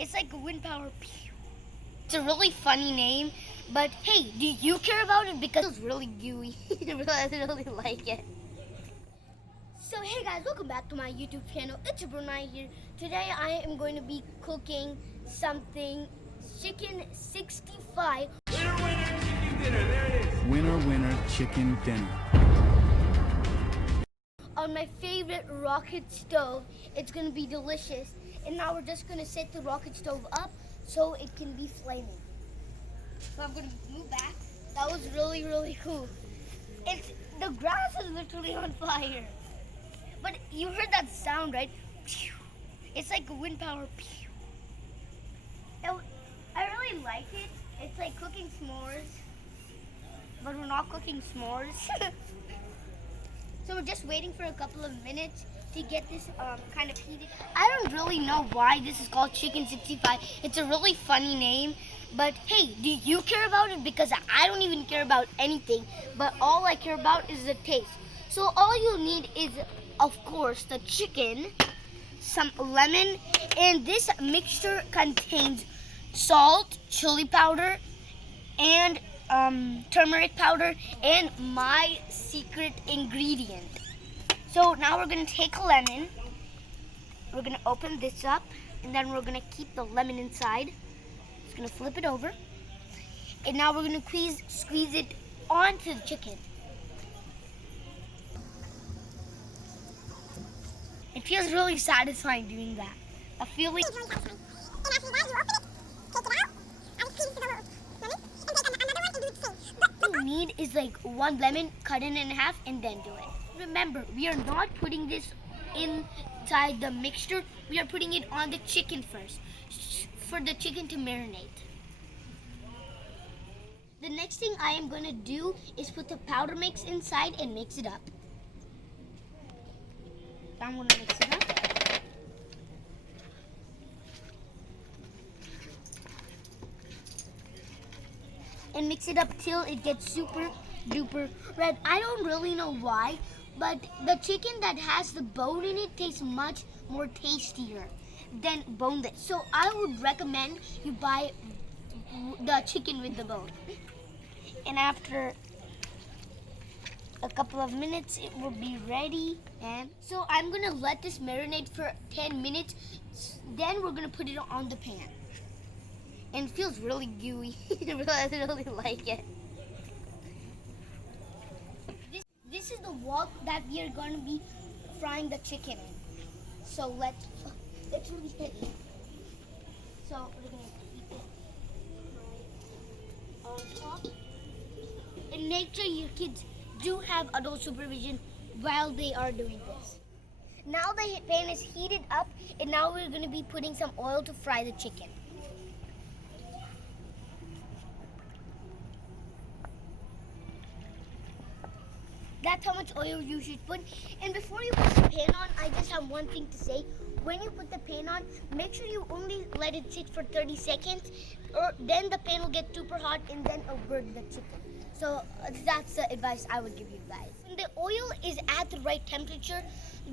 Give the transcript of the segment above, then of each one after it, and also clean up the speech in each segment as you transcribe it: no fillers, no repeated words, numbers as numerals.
It's like a wind power. It's a really funny name, but hey, do you care about it? Because it's really gooey. I really like it. So hey guys, welcome back to my YouTube channel. It's Brunei here. Today I am going to be cooking something chicken 65. Winner, winner, chicken dinner. There it is. Winner, winner, chicken dinner. On my favorite rocket stove. It's gonna be delicious. And now we're just gonna set the rocket stove up so it can be flaming. So I'm gonna move back. That was really, really cool. The grass is literally on fire. But you heard that sound, right? It's like a wind power. I really like it. It's like cooking s'mores, but we're not cooking s'mores. So we're just waiting for a couple of minutes to get this kind of heated. I don't really know why this is called Chicken 65. It's a really funny name, but hey, do you care about it? Because I don't even care about anything, but all I care about is the taste. So all you need is, of course, the chicken, some lemon, and this mixture contains salt, chili powder, and turmeric powder, and my secret ingredient. So now we're gonna take a lemon, we're gonna open this up, and then we're gonna keep the lemon inside. Just gonna flip it over, and now we're gonna squeeze it onto the chicken. It feels really satisfying doing that. A feeling. All you need is like one lemon, cut it in half, and then do it. Remember, we are not putting this inside the mixture. We are putting it on the chicken first for the chicken to marinate. The next thing I am going to do is put the powder mix inside and mix it up. I'm going to mix it up. And mix it up till it gets super duper red. I don't really know why, but the chicken that has the bone in it tastes much more tastier than boneless. So I would recommend you buy the chicken with the bone. And after a couple of minutes, it will be ready. And so I'm gonna let this marinate for 10 minutes. Then we're gonna put it on the pan. And it feels really gooey. I really like it. This is the wok that we are going to be frying the chicken in. So let's really hit it. So we're going to keep it right on top. And make sure your kids do have adult supervision while they are doing this. Now the pan is heated up, and now we're going to be putting some oil to fry the chicken. That's how much oil you should put. And before you put the pan on, I just have one thing to say. When you put the pan on, make sure you only let it sit for 30 seconds, or then the pan will get super hot and then it'll burn the chicken. So that's the advice I would give you guys. When the oil is at the right temperature,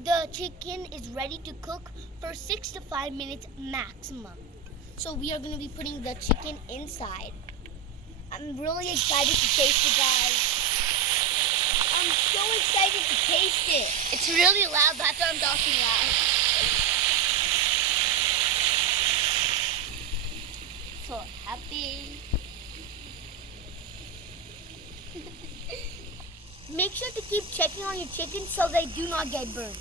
the chicken is ready to cook for 6 to 5 minutes maximum. So we are going to be putting the chicken inside. I'm really excited to taste it, guys. I'm so excited to taste it. It's really loud, that's why I'm talking loud. So happy. Make sure to keep checking on your chicken so they do not get burned.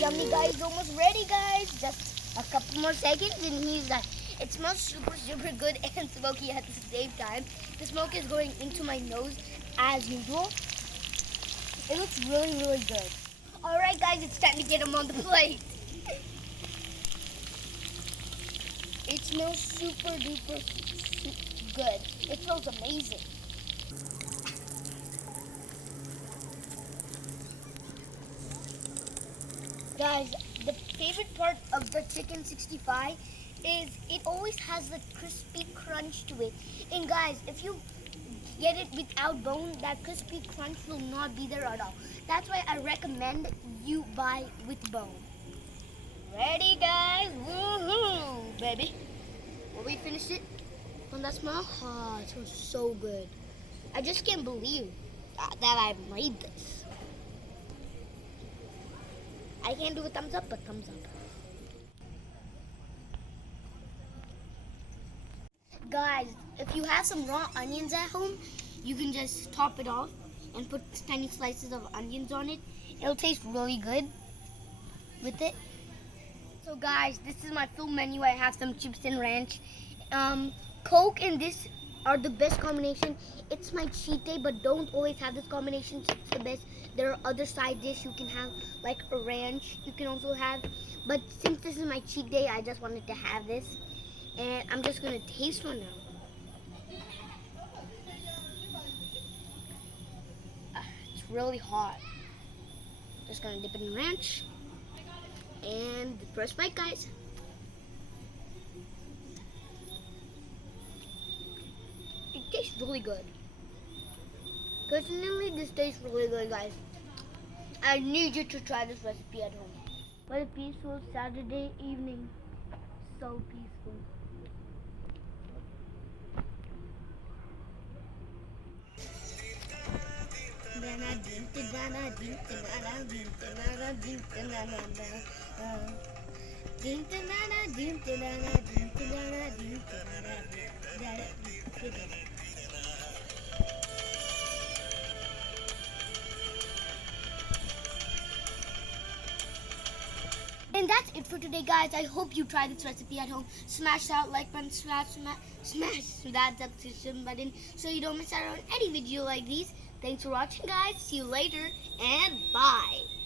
Yummy guy is almost ready, guys. Just a couple more seconds and he's done. It smells super, super good and smoky at the same time. The smoke is going into my nose as usual. It looks really, really good. All right, guys, it's time to get them on the plate. It smells super duper good. It smells amazing. Guys, the favorite part of the chicken 65 is it always has the crispy crunch to it. And guys, if you get it without bone, that crispy crunch will not be there at all. That's why I recommend you buy with bone. Ready, guys? Woohoo, baby. Well, we finished it. And that smell? Oh, it smells so good. I just can't believe that I made this. I can't do a thumbs up, but thumbs up. Guys, if you have some raw onions at home, you can just top it off and put tiny slices of onions on it. It'll taste really good with it. So guys, this is my full menu. I have some chips and ranch. Coke and this are the best combination. It's my cheat day, but don't always have this combination. It's the best. There are other side dishes you can have, like a ranch you can also have. But since this is my cheat day, I just wanted to have this. And I'm just gonna taste one now. It's really hot. Just gonna dip it in ranch. And the first bite, guys. It tastes really good. Personally, this tastes really good, guys. I need you to try this recipe at home. What a peaceful Saturday evening. So peaceful. And that's it for today, guys. I hope you try this recipe at home. Smash that like button, smash that subscription button so you don't miss out on any video like these. Thanks for watching, guys. See you later, and bye.